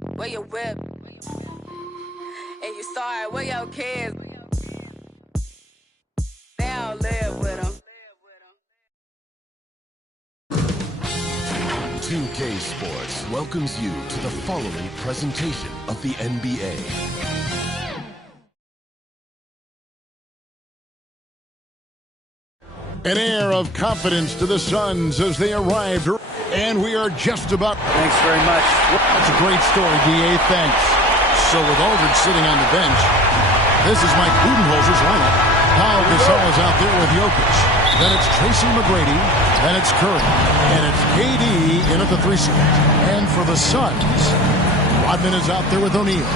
Where your whip? And you saw it, where your kids? They don't live with them. 2K Sports welcomes you to the following presentation of the NBA. An air of confidence to the Suns as they arrived, and we are just about... Thanks very much. That's a great story, D.A. Thanks. So with Aldridge sitting on the bench, this is Mike Budenholzer's lineup. Pau Gasol is out there with Jokic. Then it's Tracy McGrady. Then it's Curry. And it's KD in at the 3 slot. And for the Suns, Rodman is out there with O'Neal.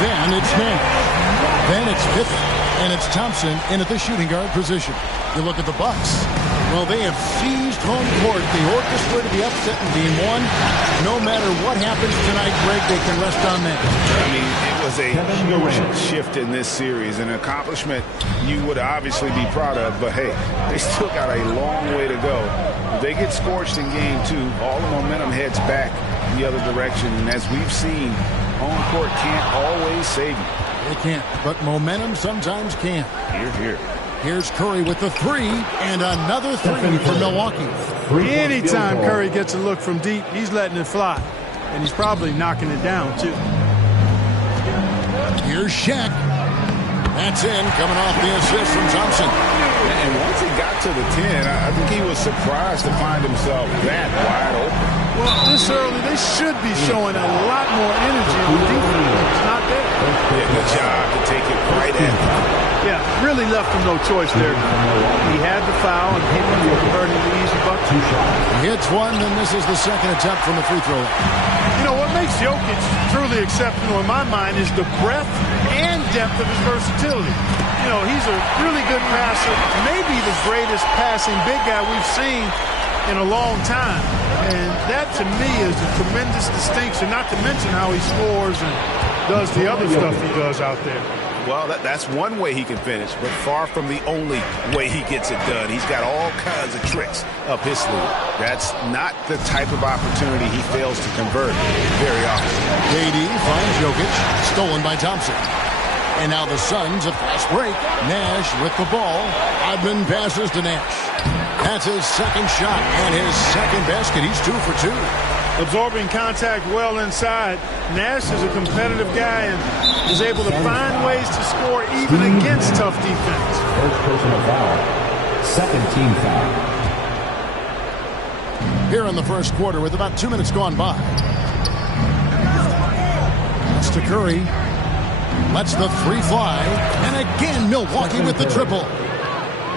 Then it's Nash. Then it's Pippen. And it's Thompson in at the shooting guard position. You look at the Bucks. Well, they have seized home court. They orchestrated the upset in Game 1. No matter what happens tonight, Greg, they can rest on that. I mean, it was a huge shift in this series, an accomplishment you would obviously be proud of, but hey, they still got a long way to go. If they get scorched in Game 2, all the momentum heads back the other direction, and as we've seen, home court can't always save you. They can't, but momentum sometimes can. Here. Here's Curry with the 3, and another 3 for Milwaukee. Anytime Curry gets a look from deep, he's letting it fly. And he's probably knocking it down, too. Here's Shaq. That's in, coming off the assist from Thompson. And once he got to the 10, I think he was surprised to find himself that wide open. Well, this early, they should be showing a lot more energy on defense. It's not there. Yeah, good job to take it right at him. Yeah, really left him no choice there. He had the foul and hit him for converting the easy bucket. He hits one, and this is the second attempt from the free throw line. You know, what makes Jokic truly exceptional in my mind is the breadth and depth of his versatility. You know, he's a really good passer, maybe the greatest passing big guy we've seen in a long time. And that, to me, is a tremendous distinction, not to mention how he scores and does the other stuff he does out there. Well, that's one way he can finish, but far from the only way he gets it done. He's got all kinds of tricks up his sleeve. That's not the type of opportunity he fails to convert very often. KD finds Jokic, stolen by Thompson. And now the Suns, a fast break. Nash with the ball. Rodman passes to Nash. That's his second shot and his second basket. He's 2 for 2. Absorbing contact well inside. Nash is a competitive guy and is able to find ways to score even against tough defense. First personal foul. Second team foul. Here in the first quarter with about 2 minutes gone by. That's to Curry. Lets the 3 fly. And again, Milwaukee with the triple.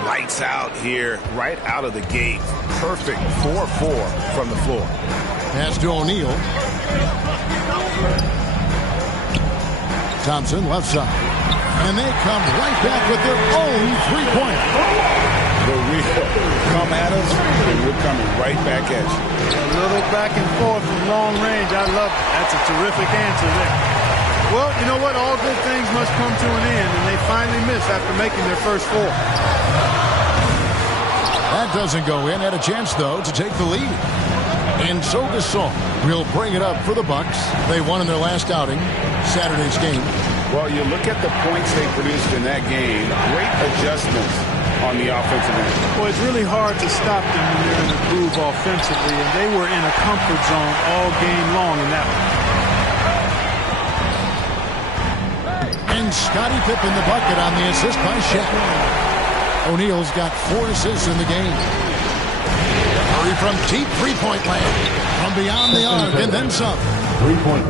Lights out here, right out of the gate. Perfect 4-4 from the floor. Pass to O'Neal. Thompson, left side. And they come right back with their own 3-pointer. The real come at us, and we're coming right back at you. A little back and forth from long range. I love it. That's a terrific answer there. Well, you know what? All good things must come to an end, and they finally miss after making their first 4. That doesn't go in. Had a chance, though, to take the lead. And so Gasol will bring it up for the Bucks. They won in their last outing, Saturday's game. Well, you look at the points they produced in that game. Great adjustments on the offensive end. Well, it's really hard to stop them when they're in a groove offensively, and they were in a comfort zone all game long in that one. And Scottie Pippen the bucket on the assist by Shaq. O'Neal's got 4 assists in the game. Curry from deep 3-point land. From beyond the arc and then some. 3-point.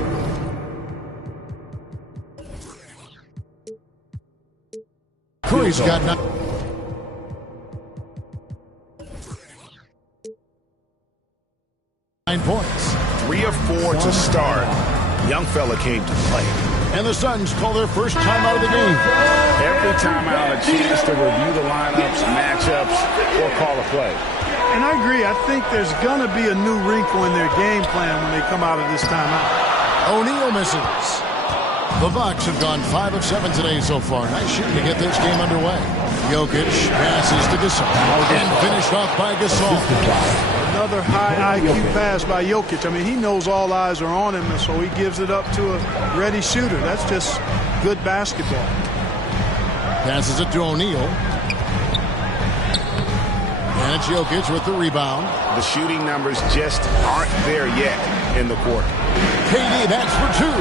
Curry's got 9 points. 3 of 4 to start. Young fella came to play. And the Suns call their first time out of the game. Every time out, a chance to review the lineups, matchups, or call a play. And I agree. I think there's going to be a new wrinkle in their game plan when they come out of this timeout. O'Neal misses. The Bucks have gone 5 of 7 today so far. Nice shooting to get this game underway. Jokic passes to Gasol. And finished off by Gasol. Another high IQ pass by Jokic. I mean, he knows all eyes are on him, and so he gives it up to a ready shooter. That's just good basketball. Passes it to O'Neal. And it's Jokic with the rebound. The shooting numbers just aren't there yet in the quarter. KD, that's for two.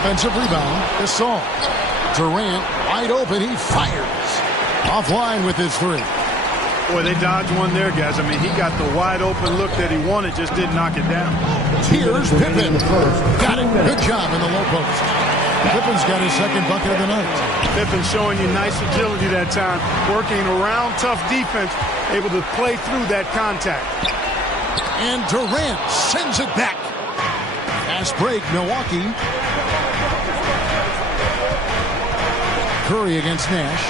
Offensive rebound. Gasol. Durant, wide open. He fires. Offline with his three. Boy, they dodged one there, guys. I mean, he got the wide open look that he wanted, just didn't knock it down. Here's Pippen. Got it. Good job in the low post. Pippen's got his second bucket of the night. Pippen showing you nice agility that time, working around tough defense, able to play through that contact. And Durant sends it back. Fast break, Milwaukee. Curry against Nash.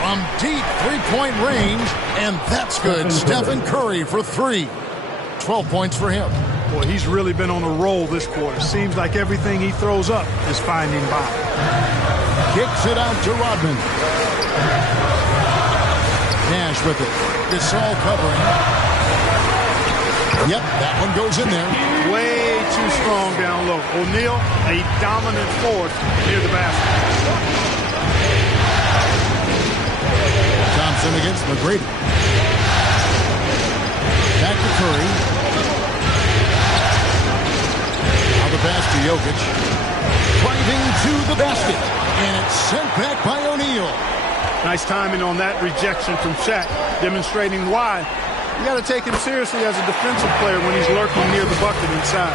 From deep three-point range, and that's good. Stephen Curry for three. 12 points for him. Boy, he's really been on a roll this quarter. Seems like everything he throws up is finding bottom. Kicks it out to Rodman. Nash with it. Gasol covering. Yep, that one goes in there. Way too strong down low. O'Neal, a dominant force near the basket. Thompson against McGrady. Back to Curry. Now the pass to Jokic. Driving to the basket. And it's sent back by O'Neal. Nice timing on that rejection from Shaq, demonstrating why you got to take him seriously as a defensive player when he's lurking near the bucket inside.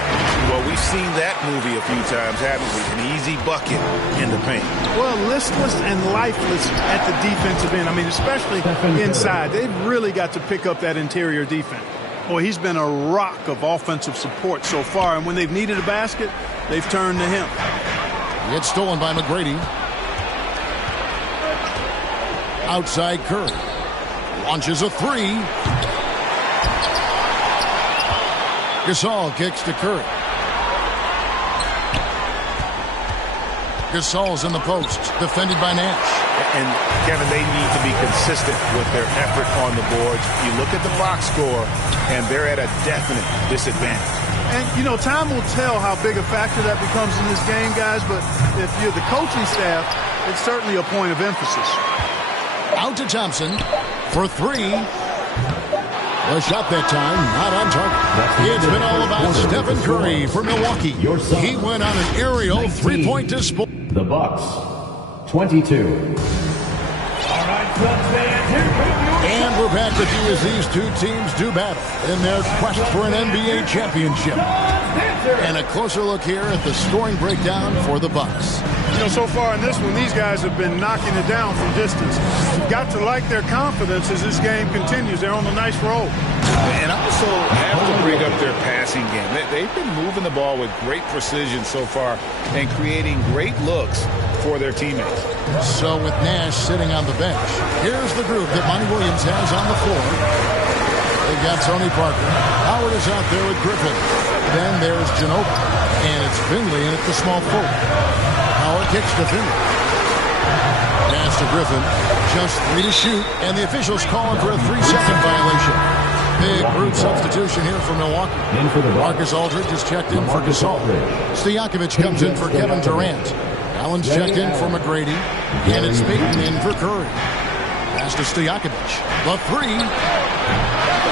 Well, we've seen that movie a few times, haven't we? An easy bucket in the paint. Well, listless and lifeless at the defensive end. I mean, especially inside. They've really got to pick up that interior defense. Boy, he's been a rock of offensive support so far, and when they've needed a basket, they've turned to him. It's stolen by McGrady. Outside Curry. Launches a three. Gasol kicks to Curry. Gasol's in the post, defended by Nash. And, Kevin, they need to be consistent with their effort on the boards. You look at the box score, and they're at a definite disadvantage. And, you know, time will tell how big a factor that becomes in this game, guys, but if you're the coaching staff, it's certainly a point of emphasis. Out to Thompson for three. The shot that time, not on target. It's been all about Stephen Curry for Milwaukee. He went on an aerial three-point display. The Bucks, 22. And we're back with you as these two teams do battle in their quest for an NBA championship. And a closer look here at the scoring breakdown for the Bucks. You know, so far in this one, these guys have been knocking it down from distance. You've got to like their confidence as this game continues. They're on a nice roll. And also have to bring up their passing game. They've been moving the ball with great precision so far and creating great looks for their teammates. So with Nash sitting on the bench, here's the group that Monty Williams has on the floor. They've got Tony Parker. Howard is out there with Griffin. Then there's Ginobili. And it's Finley in at the small forward. Howard kicks to Finley. Pass to Griffin. Just 3 to shoot. And the officials calling for a 3-second violation. Big group substitution here for Milwaukee. Marcus Aldridge has checked in for Gasol. Stojakovic comes in for Kevin Durant. Allen's checked in for McGrady. And it's Payton in for Curry. Pass to Stojakovic. The three.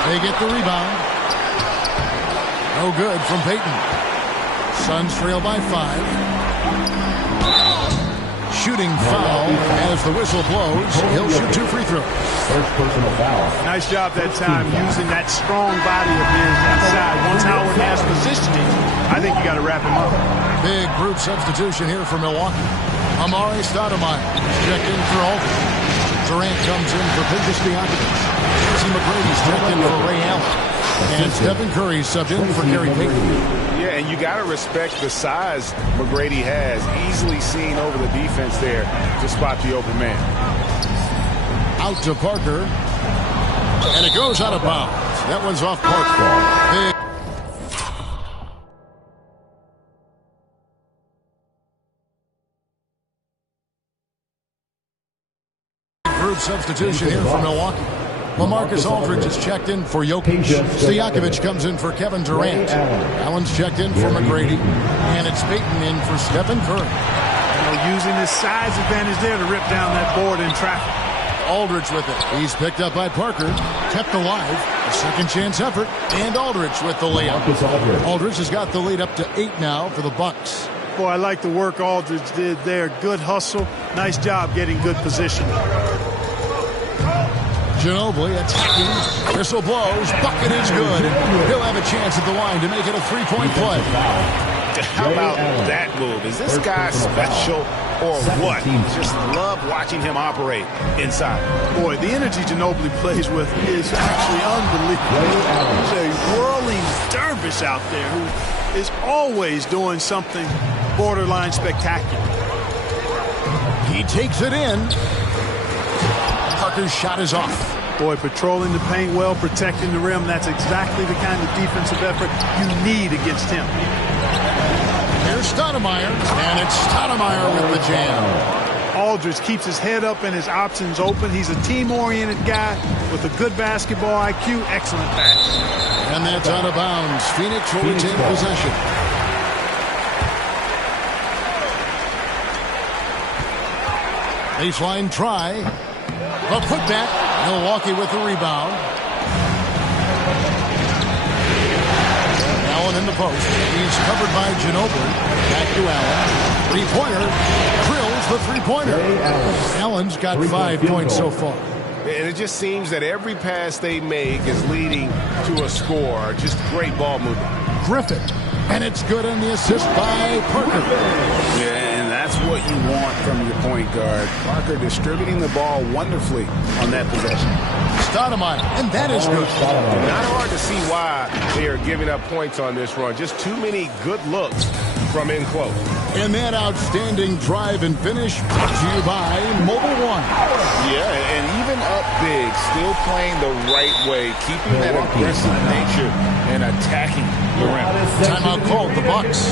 They get the rebound. No good from Payton. Suns trail by 5. Shooting foul as the whistle blows. He'll shoot 2 free throws. First personal foul. Nice job that time using that strong body of his inside. Once Howard has positioning, I think you got to wrap him up. Big group substitution here for Milwaukee. Amari Stoudemire checked in for Aldridge. Durant comes in for Pinchas Stojakovic. Jason McGrady's checked in for Ray Allen. And Stephen Curry subbed in for Gary Payton. Yeah, and you got to respect the size McGrady has. Easily seen over the defense there to spot the open man. Out to Parker. And it goes out of bounds. That one's off Parker. Big group substitution here for Milwaukee. LaMarcus Aldridge is checked in for Jokic. Stojakovic comes in for Kevin Durant. Allen's checked in for McGrady. And it's Payton in for Stephen Curry. Using his size advantage there to rip down that board in traffic. Aldridge with it. He's picked up by Parker. Kept alive. A second chance effort. And Aldridge with the layup. Aldridge has got the lead up to 8 now for the Bucks. Boy, I like the work Aldridge did there. Good hustle. Nice job getting good position. Ginobili attacking. Whistle blows. Bucket is good. He'll have a chance at the line to make it a 3-point play. How about that move? Is this guy special or what? Just love watching him operate inside. Boy, the energy Ginobili plays with is actually unbelievable. He's a whirling dervish out there who is always doing something borderline spectacular. He takes it in. Parker's shot is off. Boy, patrolling the paint well, protecting the rim. That's exactly the kind of defensive effort you need against him. Here's Stoudemire, and it's Stoudemire with the jam. Aldridge keeps his head up and his options open. He's a team-oriented guy with a good basketball IQ. Excellent pass. And that's out of bounds. Phoenix will retain possession. Baseline try. A putback. Milwaukee with the rebound. Allen in the post. He's covered by Ginobili. Back to Allen. Three-pointer. Drills the three-pointer. Allen's got 5 points so far. And it just seems that every pass they make is leading to a score. Just great ball movement. Griffin. And it's good on the assist by Parker. Yeah, and that's what you want from your point guard. Parker distributing the ball wonderfully on that possession. Stoudemire, and that is good. Not hard to see why they are giving up points on this run. Just too many good looks from in close. And that outstanding drive and finish brought to you by Mobile One. Yeah, and even up big, still playing the right way, keeping that aggressive nature and attacking the rim. Timeout called the Bucks.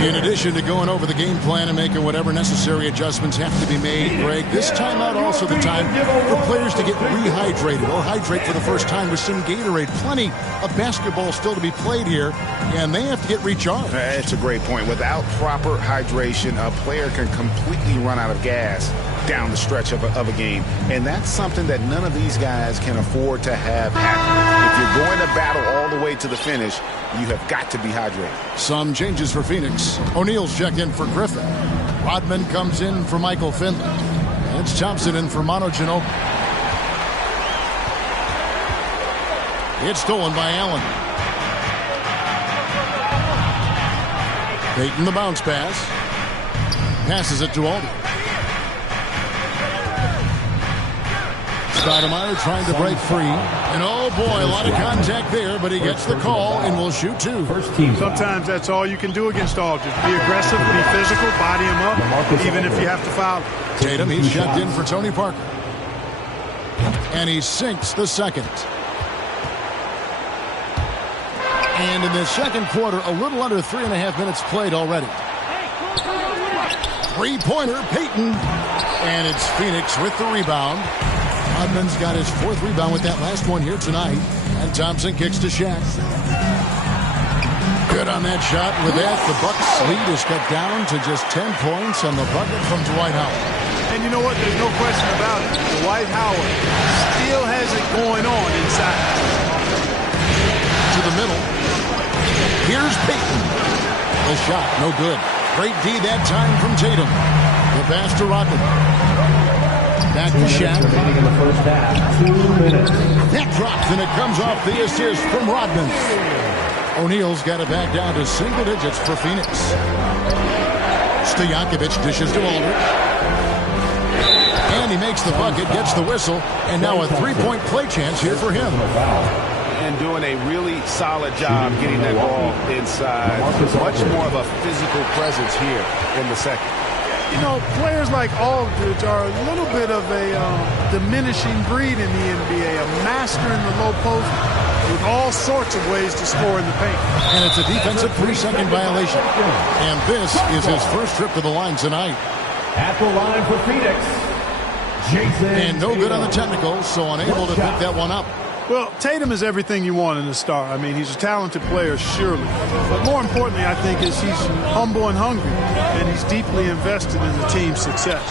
In addition to going over the game plan and making whatever necessary adjustments have to be made, Greg, this timeout also the time for players to get rehydrated or hydrate for the first time with some Gatorade. Plenty of basketball still to be played here, and they have to get recharged. That's a great point. Without proper hydration, a player can completely run out of gas down the stretch of a game. And that's something that none of these guys can afford to have happen. If you're going to battle all the way to the finish, you have got to be hydrated. Some changes for Phoenix. O'Neal's checked in for Griffin. Rodman comes in for Michael Finley. And it's Thompson in for Manu Ginobili. It's stolen by Allen. Payton the bounce pass. Passes it to Aldridge. Stoudemire trying to break free. And oh boy, a lot of contact there, but he gets the call and will shoot two. Sometimes that's all you can do against Aldridge. Be aggressive, be physical, body him up, even if you have to foul him. Tatum, he's checked in for Tony Parker. And he sinks the second. And in the second quarter, a little under 3.5 minutes played already. Three-pointer, Payton. And it's Phoenix with the rebound. Rodman's got his 4th rebound with that last one here tonight. And Thompson kicks to Shaq. Good on that shot. With that, the Bucks lead is cut down to just 10 points on the bucket from Dwight Howard. And you know what? There's no question about it. Dwight Howard still has it going on inside. To the middle. Here's Payton. The shot, no good. Great D that time from Tatum. The pass to Rodman. Back to Shaq. In the first half, 2 minutes. That drops, and it comes off the assist from Rodman. O'Neal's got it back down to single digits for Phoenix. Stojakovic dishes to Aldridge. And he makes the bucket, gets the whistle, and now a 3-point play chance here for him. And doing a really solid job getting that ball inside. Much more of a physical presence here in the second. You know, players like Aldridge are a little bit of a diminishing breed in the NBA. A master in the low post with all sorts of ways to score in the paint. And it's a defensive 3-second violation. And this is his first trip to the line tonight. At the line for Phoenix, And no good on the technicals, so unable to pick that one up. Well, Tatum is everything you want in a star. I mean, he's a talented player, surely. But more importantly, I think, is he's humble and hungry, and he's deeply invested in the team's success.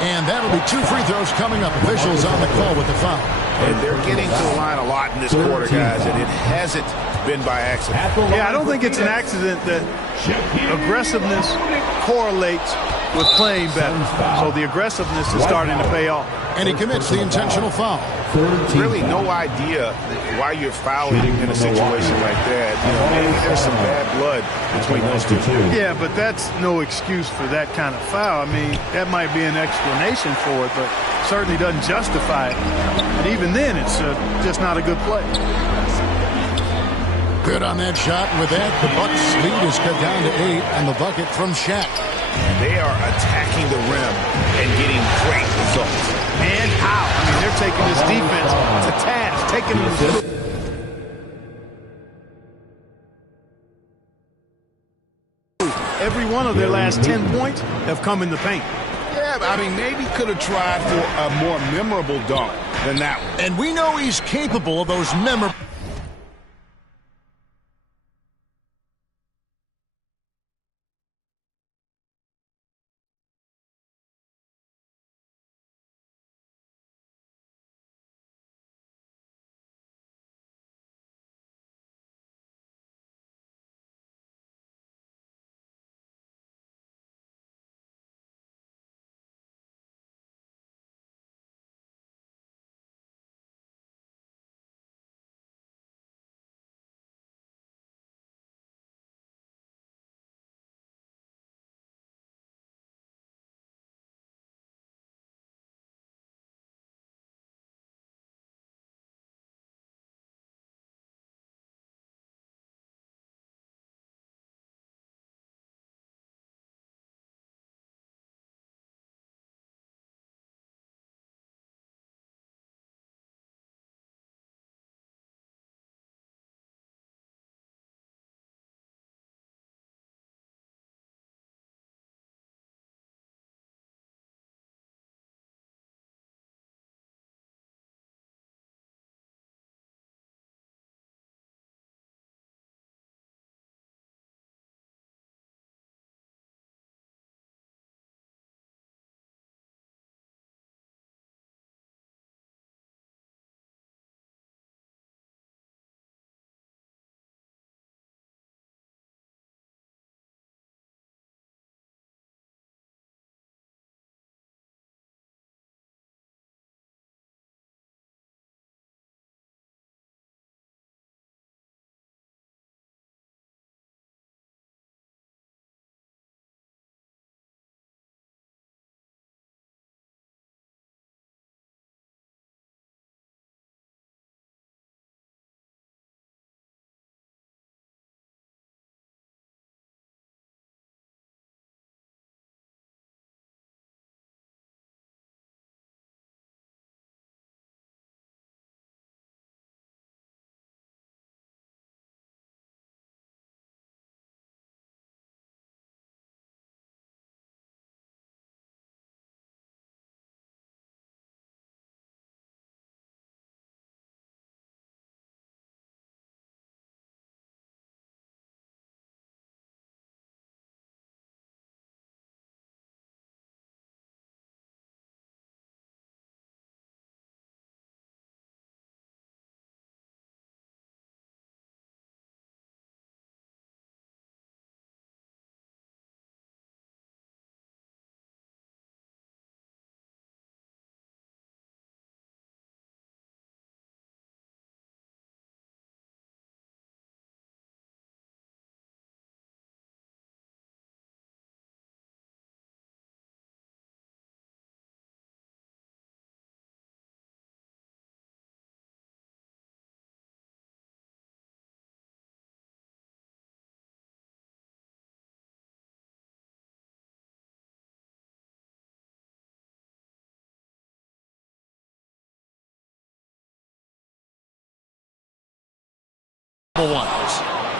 And that'll be 2 free throws coming up. Officials on the call with the foul. And they're getting to the line a lot in this quarter, guys, and it hasn't been by accident. Yeah, I don't think it's an accident that aggressiveness correlates with playing better. So the aggressiveness is starting to pay off. And he commits the intentional foul. Really no idea why you're fouling in a situation like that. You know, maybe there's some bad blood between those two. Yeah, but that's no excuse for that kind of foul. I mean, that might be an explanation for it, but certainly doesn't justify it. And even then, it's just not a good play. Good on that shot. With that, the Bucks' lead is cut down to 8 on the bucket from Shaq. They are attacking the rim and getting great results. And how? I mean, they're taking this defense to task, taking them to every one of their last 10 points have come in the paint. Yeah, I mean, maybe could have tried for a more memorable dunk than that one. And we know he's capable of those memorable.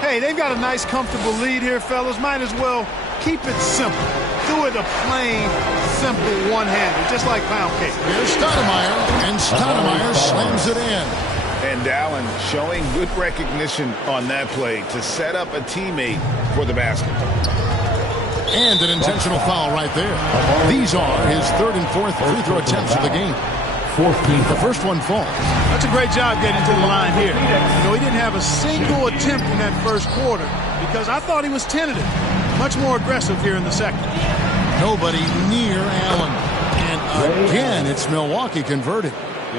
Hey, they've got a nice, comfortable lead here, fellas. Might as well keep it simple. Do it a plain, simple one-hander, just like pound cake. Here's Stoudemire, and Stoudemire slams it in. And Allen showing good recognition on that play to set up a teammate for the basket. And an intentional foul right there. These are his third and fourth free throw attempts of the game. The first one falls. That's a great job getting to the line here. You know, he didn't have a single attempt in that first quarter because I thought he was tentative. Much more aggressive here in the second. Nobody near Allen. And again, it's Milwaukee converted.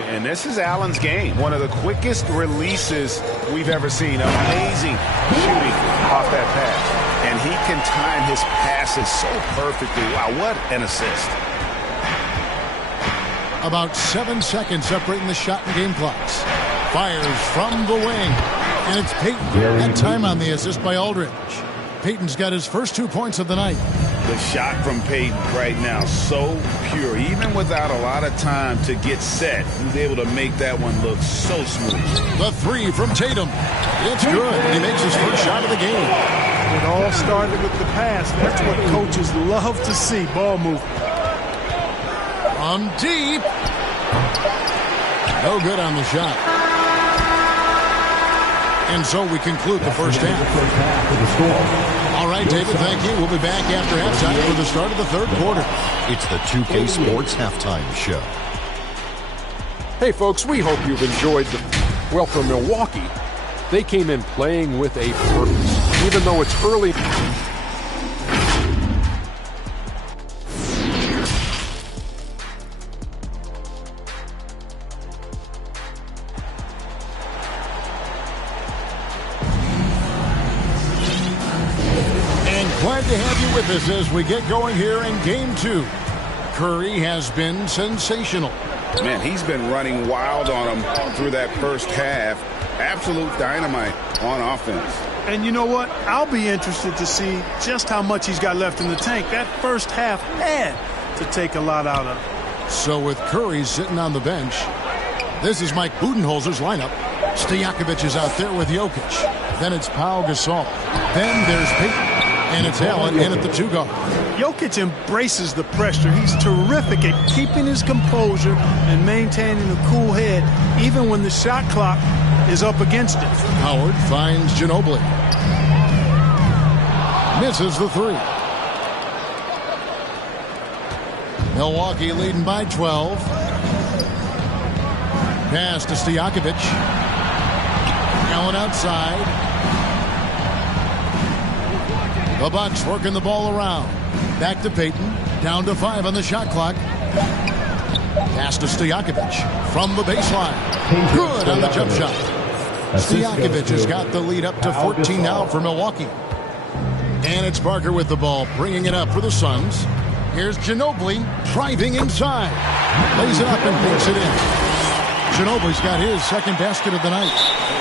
And this is Allen's game. One of the quickest releases we've ever seen. Amazing shooting off that pass. And he can time his passes so perfectly. Wow, what an assist. About 7 seconds separating the shot and game clocks. Fires from the wing. And it's Payton. That time on the assist by Aldridge. Payton's got his first 2 points of the night. The shot from Payton right now, so pure. Even without a lot of time to get set, he's able to make that one look so smooth. The three from Tatum. It's good. He makes his first shot of the game. It all started with the pass. That's what coaches love to see, ball movement. From deep. No good on the shot. And so we conclude the first half. All right, David, thank you. We'll be back after halftime for the start of the third quarter. It's the 2K Sports Halftime Show. Hey, folks, we hope you've enjoyed well, for Milwaukee, they came in playing with a purpose. Even though it's early. Glad to have you with us as we get going here in Game 2. Curry has been sensational. Man, he's been running wild on him through that first half. Absolute dynamite on offense. And you know what? I'll be interested to see just how much he's got left in the tank. That first half had to take a lot out of him. So with Curry sitting on the bench, this is Mike Budenholzer's lineup. Stojakovic is out there with Jokic. Then it's Pau Gasol. Then there's Payton. And it's Allen in at the 2 guard. Jokic embraces the pressure. He's terrific at keeping his composure and maintaining a cool head, even when the shot clock is up against it. Howard finds Ginobili. Misses the 3. Milwaukee leading by 12. Pass to Stojakovic. Allen outside. The Bucks working the ball around. Back to Payton. Down to 5 on the shot clock. Pass to Stojakovic from the baseline. Good on the jump shot. Stojakovic has got the lead up to 14 now for Milwaukee. And it's Barker with the ball, bringing it up for the Suns. Here's Ginobili driving inside. Lays it up and banks it in. Ginobili's got his second basket of the night.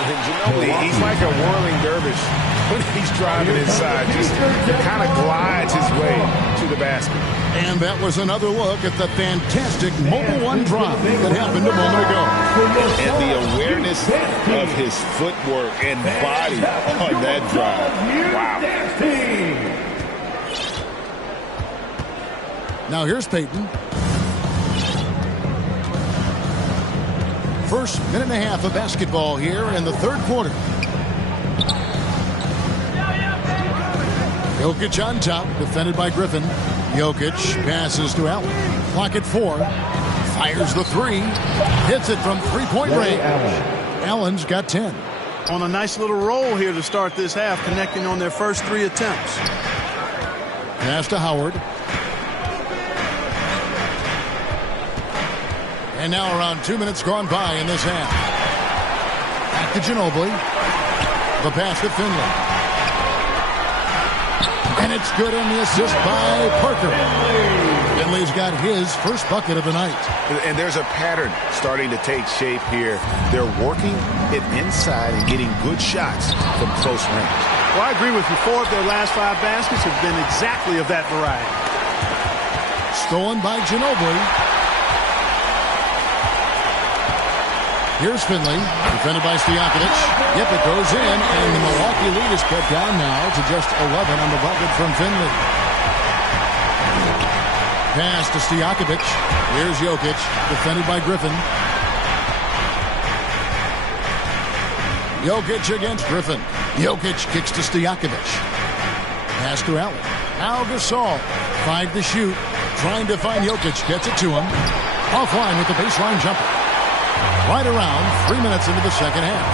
Ginobili, he's like a whirling dervish when he's driving inside. Just kind of glides his way to the basket. And that was another look at the fantastic Mobile One drop that happened a moment ago. And the awareness of his footwork and body on that drive. Wow. Now here's Payton. First minute and a half of basketball here in the third quarter. Jokic on top, defended by Griffin. Jokic passes to Allen. Clock at 4. Fires the 3. Hits it from three-point range. Allen's got 10. On a nice little roll here to start this half, connecting on their first 3 attempts. Pass to Howard. And now around 2 minutes gone by in this half. Back to Ginobili. The pass to Finley. And it's good on the assist by Parker. Finley's got his first bucket of the night. And there's a pattern starting to take shape here. They're working it inside and getting good shots from close range. Well, I agree with you. 4 of their last 5 baskets have been exactly of that variety. Stolen by Ginobili. Here's Finley, defended by Stojakovic. Yep, it goes in, and the Milwaukee lead is cut down now to just 11 on the bucket from Finley. Pass to Stojakovic. Here's Jokic, defended by Griffin. Jokic against Griffin. Jokic kicks to Stojakovic. Pass to Allen. Now Gasol. 5 to shoot. Trying to find Jokic. Gets it to him. Offline with the baseline jumper. Right around 3 minutes into the second half.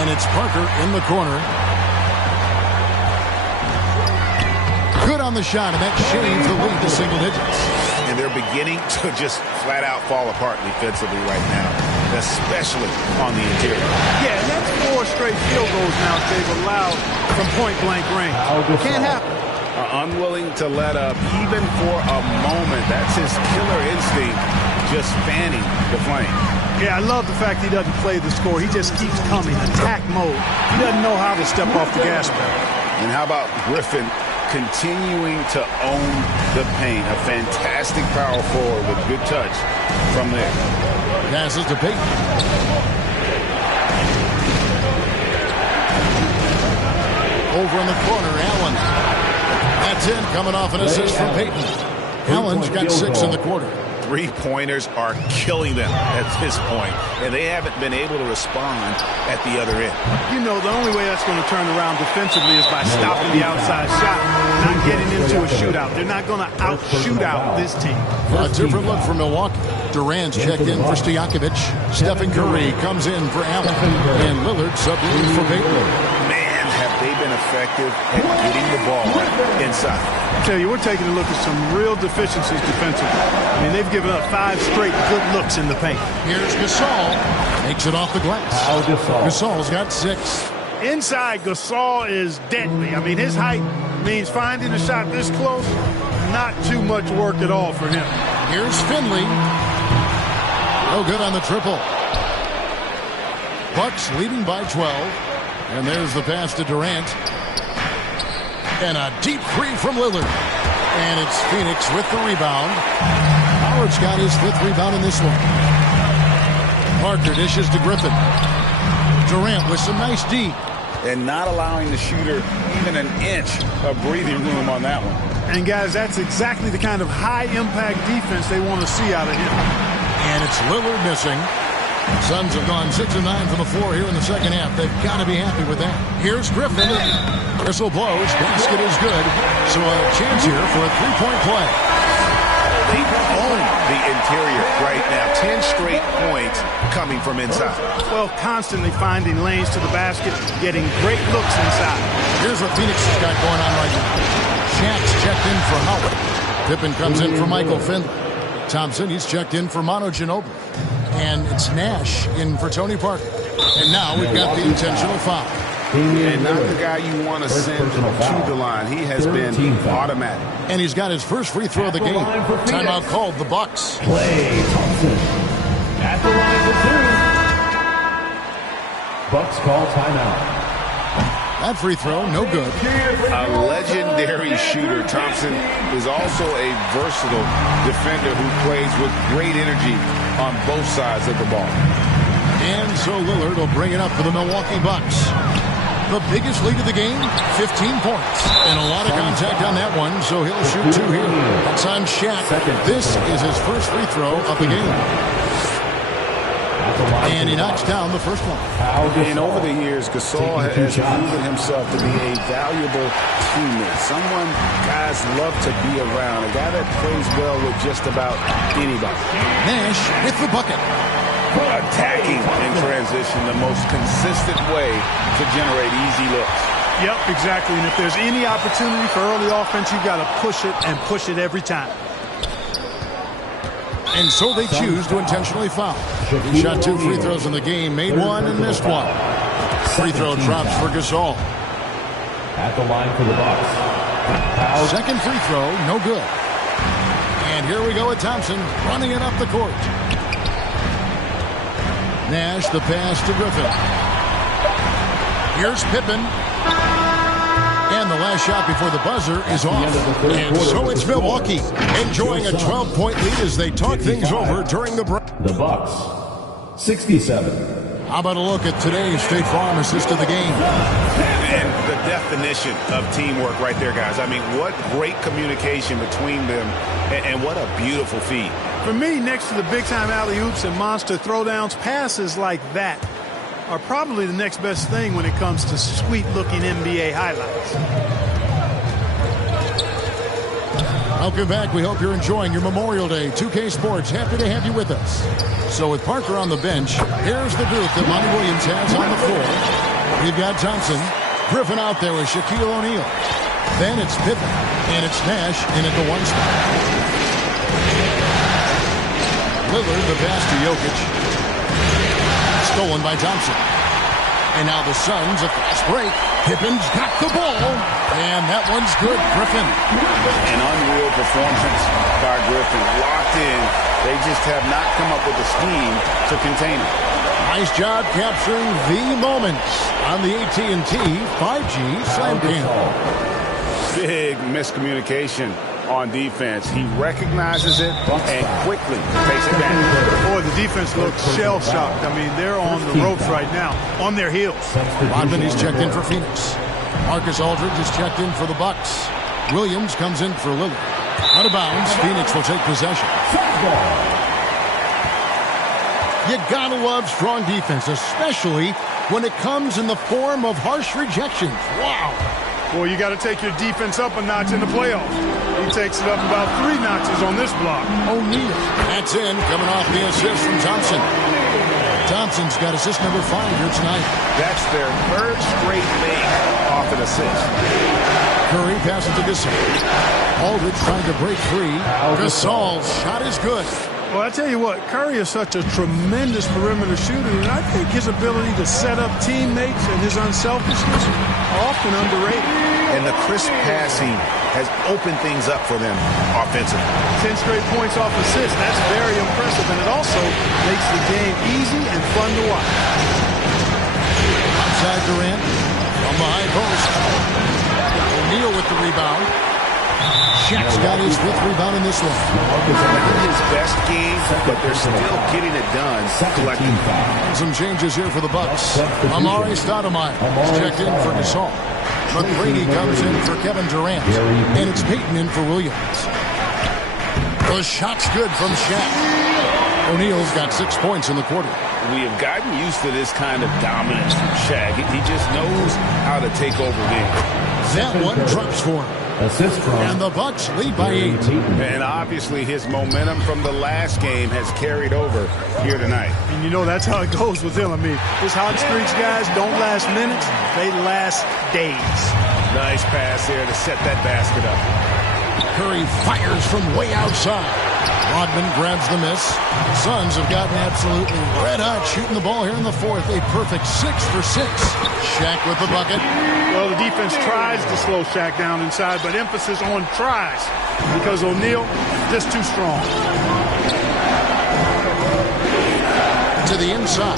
And it's Parker in the corner. Good on the shot, and that shaves the lead to single digits. And they're beginning to just flat out fall apart defensively right now, especially on the interior. Yeah, and that's 4 straight field goals now they've allowed from point-blank range. Can't happen. Unwilling to let up even for a moment. That's his killer instinct, just fanning the flame. Yeah, I love the fact he doesn't play the score. He just keeps coming, attack mode. He doesn't know how to step off the gas pedal. And how about Griffin continuing to own the paint? A fantastic power forward with good touch from there. Passes to Payton. Over in the corner, Allen. That's in, coming off an assist from Payton. Allen's got 6 in the quarter. 3-pointers are killing them at this point, and they haven't been able to respond at the other end. You know, the only way that's going to turn around defensively is by stopping the outside shot, not getting into a shootout. They're not going to out-shoot out this team. A different look for Milwaukee. Durant's checked in for Stojakovic. Stephen Curry comes in for Allen. And Lillard subbed in for Baylor. Man, have they been effective at getting the ball inside. I tell you, we're taking a look at some real deficiencies defensively. I mean, they've given up 5 straight good looks in the paint. Here's Gasol. Makes it off the glass. Gasol's got 6. Inside, Gasol is deadly. I mean, his height means finding a shot this close, not too much work at all for him. Here's Finley. No good on the triple. Bucks leading by 12. And there's the pass to Durant. And a deep 3 from Lillard. And it's Phoenix with the rebound. Howard's got his 5th rebound in this one. Parker dishes to Griffin. Durant with some nice D. And not allowing the shooter even an inch of breathing room on that one. And guys, that's exactly the kind of high-impact defense they want to see out of him. And it's Lillard missing. Suns have gone 6 of 9 from the floor here in the second half. They've got to be happy with that. Here's Griffin. Whistle blows. Basket is good. So a chance here for a 3-point play. They own the interior right now. 10 straight points coming from inside. Well, constantly finding lanes to the basket, getting great looks inside. Here's what Phoenix has got going on right now. Shaq's checked in for Howard. Pippen comes in for Michael Finley. Thompson, he's checked in for Manu Ginobili. And it's Nash in for Tony Parker. And now we've got the intentional foul. And not the guy you want to send to the line. He has been automatic. And he's got his first free throw of the game. Timeout called the Bucks. Klay Thompson at the line for 2. Bucks call timeout. That free throw, no good. A legendary shooter, Thompson is also a versatile defender who plays with great energy on both sides of the ball. And so Lillard will bring it up for the Milwaukee Bucks. The biggest lead of the game, 15 points. And a lot of contact on that one, so he'll shoot 2 here. That's on Shaq. This is his first free throw of the game. And he knocks down the first one. And over the years, Gasol has proven himself to be a valuable teammate. Someone guys love to be around. A guy that plays well with just about anybody. Nash with the bucket. Attacking in transition, the most consistent way to generate easy looks. Yep, exactly. And if there's any opportunity for early offense, you've got to push it and push it every time. And so they choose to intentionally foul. He shot 2 free throws in the game, made 1 and missed 1. Free throw drops for Gasol. At the line for the Bucks. Second free throw, no good. And here we go with Thompson running it up the court. Nash, the pass to Griffin. Here's Pippen. And the last shot before the buzzer is off. And so it's Milwaukee enjoying a 12-point lead as they talk things over during the break. The Bucks, 67. How about a look at today's State Farm assist of the game? And the definition of teamwork right there, guys. I mean, what great communication between them, and what a beautiful feed. For me, next to the big-time alley-oops and monster throwdowns, passes like that are probably the next best thing when it comes to sweet-looking NBA highlights. Welcome back. We hope you're enjoying your Memorial Day. 2K Sports, happy to have you with us. So with Parker on the bench, here's the group that Monty Williams has on the floor. We've got Thompson, Griffin out there with Shaquille O'Neal. Then it's Pippen, and it's Nash in at the one spot. Lillard, the pass to Jokic. Stolen by Thompson. And now the Suns, a fast break. Pippen's got the ball, and that one's good. Griffin. An unreal performance by Griffin. Locked in. They just have not come up with the scheme to contain it. Nice job capturing the moments on the AT&T 5G Slam Cam. Big miscommunication on defense. He recognizes it and quickly takes advantage. Boy, the defense looks shell-shocked. I mean, they're on the ropes right now, on their heels. Rodman is checked in for Phoenix. Marcus Aldridge is checked in for the Bucks. Williams comes in for Lillard. Out of bounds, Phoenix will take possession. You gotta love strong defense, especially when it comes in the form of harsh rejections. Wow. Boy, you got to take your defense up a notch in the playoffs. He takes it up about 3 notches on this block. O'Neal. That's in, coming off the assist from Thompson. Thompson's got assist number 5 here tonight. That's their 3rd straight make off an assist. Curry passes to Gasol. Aldridge trying to break free. Gasol's shot is good. Well, I tell you what, Curry is such a tremendous perimeter shooter, and I think his ability to set up teammates and his unselfishness are often underrated. And the crisp passing has opened things up for them offensively. 10 straight points off assists, that's very impressive, and it also makes the game easy and fun to watch. Outside Durant, from the high post. O'Neal with the rebound. Shaq's got his 5th rebound in this one. Not his best game, but they're still getting it done collectively. Some changes here for the Bucks. Amari Stoudemire is checked in for Gasol. McGrady comes in for Kevin Durant. And it's Peyton in for Williams. The shot's good from Shaq. O'Neal's got 6 points in the quarter. We have gotten used to this kind of dominance from Shaq. He just knows how to take over games. That one drops for him. Assist from and the Bucks lead by 8. And obviously his momentum from the last game has carried over here tonight. And you know that's how it goes with him. I mean, his hot streaks, guys, don't last minutes. They last days. Nice pass there to set that basket up. Curry fires from way outside. Rodman grabs the miss. Suns have gotten absolutely red hot shooting the ball here in the 4th. A perfect 6 for 6. Shaq with the bucket. Well, the defense tries to slow Shaq down inside, but emphasis on tries because O'Neal just too strong. To the inside.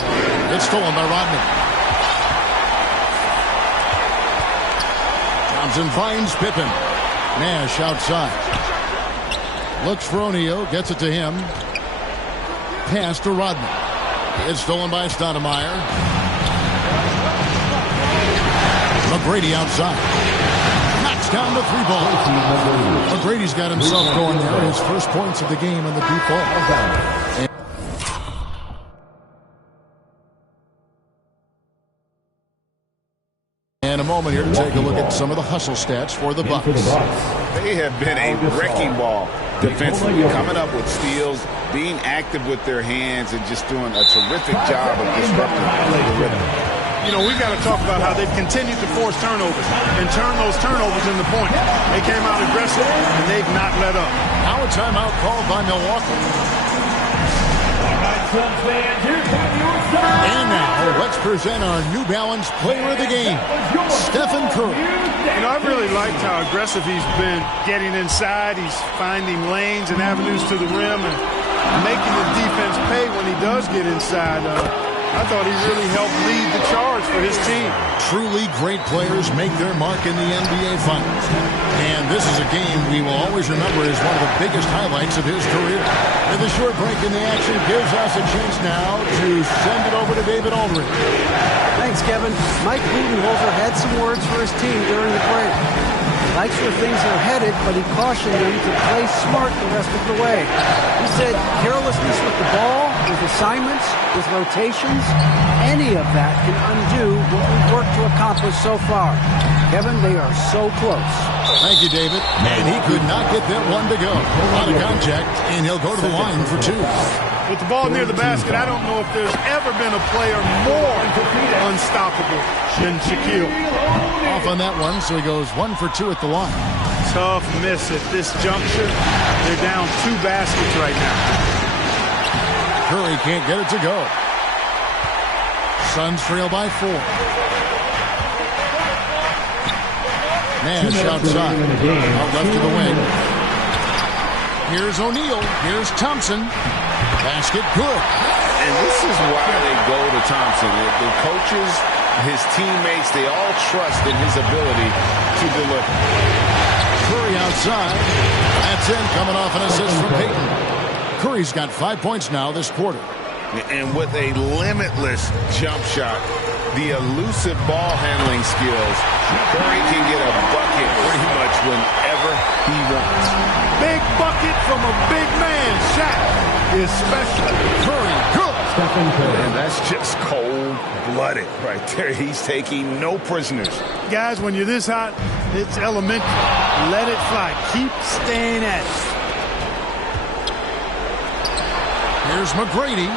It's stolen by Rodman. Thompson finds Pippen. Nash outside. Looks for O'Neal, gets it to him. Pass to Rodman. It's stolen by Stoudemire. McGrady outside. Knocks down the 3 ball. McGrady's got himself going there. His first points of the game in the deep ball. And a moment here to take a look at some of the hustle stats for the Bucks. They have been a wrecking ball defensively, coming up with steals, being active with their hands, and just doing a terrific job of disrupting the rhythm. You know, we've got to talk about how they've continued to force turnovers and turn those turnovers into points. They came out aggressive, and they've not let up. Now a timeout called by Milwaukee. And now, let's present our New Balance player of the game, Stephen Curry. You know, I've really liked how aggressive he's been getting inside. He's finding lanes and avenues to the rim and making the defense pay when he does get inside. I thought he really helped lead the charge for his team. Truly great players make their mark in the NBA Finals. And this is a game we will always remember as one of the biggest highlights of his career. And the short break in the action gives us a chance now to send it over to David Aldridge. Thanks, Kevin. Mike Budenholzer had some words for his team during the break. He likes where things are headed, but he cautioned them to play smart the rest of the way. He said carelessness with the ball, with assignments, with rotations, any of that can undo what we've worked to accomplish so far. Kevin, they are so close. Thank you, David. And he could not get that one to go. Out of contact, and he'll go to the line for two. With the ball near the basket, I don't know if there's ever been a player more unstoppable than Shaquille. Off on that one, so he goes 1 for 2 at the line. Tough miss at this juncture. They're down 2 baskets right now. Curry can't get it to go. Suns trail by 4. Nash outside. Out left to the wing. Here's O'Neal. Here's Thompson. Basket good. And this is why they go to Thompson. The coaches, his teammates, they all trust in his ability to deliver. Curry outside. That's in, coming off an assist from Payton. Curry's got 5 points now this quarter. And with a limitless jump shot, the elusive ball handling skills, Curry can get a bucket pretty much whenever he wants. Big bucket from a big man. Shaq is special. Curry, good. And that's just cold-blooded right there. He's taking no prisoners. Guys, when you're this hot, it's elementary. Let it fly. Keep staying at it. Here's McGrady.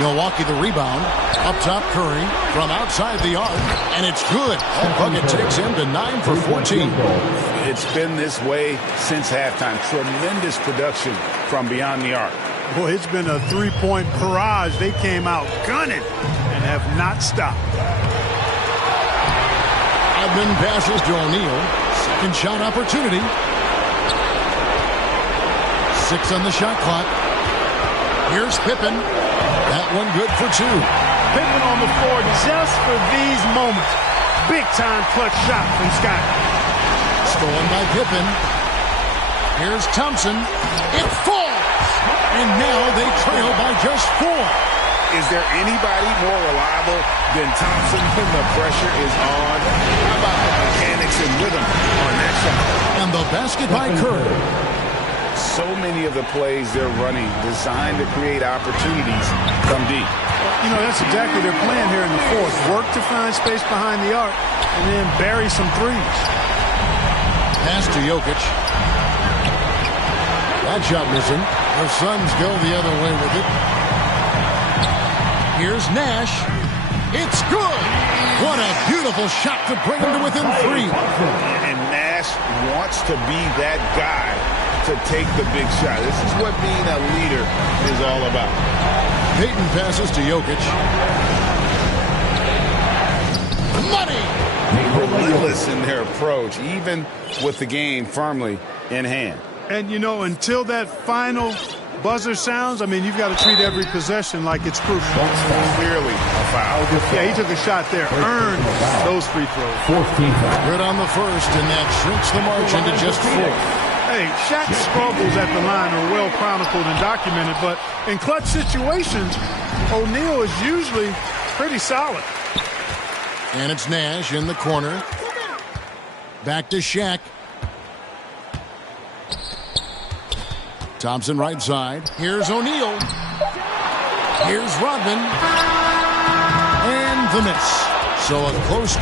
Milwaukee the rebound. Up top, Curry from outside the arc, and it's good. That bucket takes him to 9 for 14. It's been this way since halftime. Tremendous production from beyond the arc. Boy, it's been a three-point barrage. They came out gunning and have not stopped. Edmond passes to O'Neal. Second shot opportunity. 6 on the shot clock. Here's Pippen. That one good for 2. Pippen on the floor just for these moments. Big-time clutch shot from Scott. Stolen by Pippen. Here's Thompson. It falls! And now they trail by just 4. Is there anybody more reliable than Thompson when the pressure is on? How about the mechanics and rhythm on that shot? And the basket by Curry. So many of the plays they're running designed to create opportunities from deep. You know, that's exactly their plan here in the fourth. Work to find space behind the arc and then bury some threes. Pass to Jokic. That shot missing. The Suns go the other way with it. Here's Nash. It's good. What a beautiful shot to bring him to within 3. And Nash wants to be that guy to take the big shot. This is what being a leader is all about. Payton passes to Jokic. Money! Relentless in their approach, even with the game firmly in hand. And, you know, until that final buzzer sounds, I mean, you've got to treat every possession like it's crucial. Clearly a foul. Yeah, he took a shot there. Earned those free throws. Good on the first, and that shrinks the margin to just 4. Hey, Shaq's struggles at the line are well chronicled and documented, but in clutch situations, O'Neal is usually pretty solid. And it's Nash in the corner. Back to Shaq. Thompson right side. Here's O'Neal. Here's Rodman. And the miss. So a close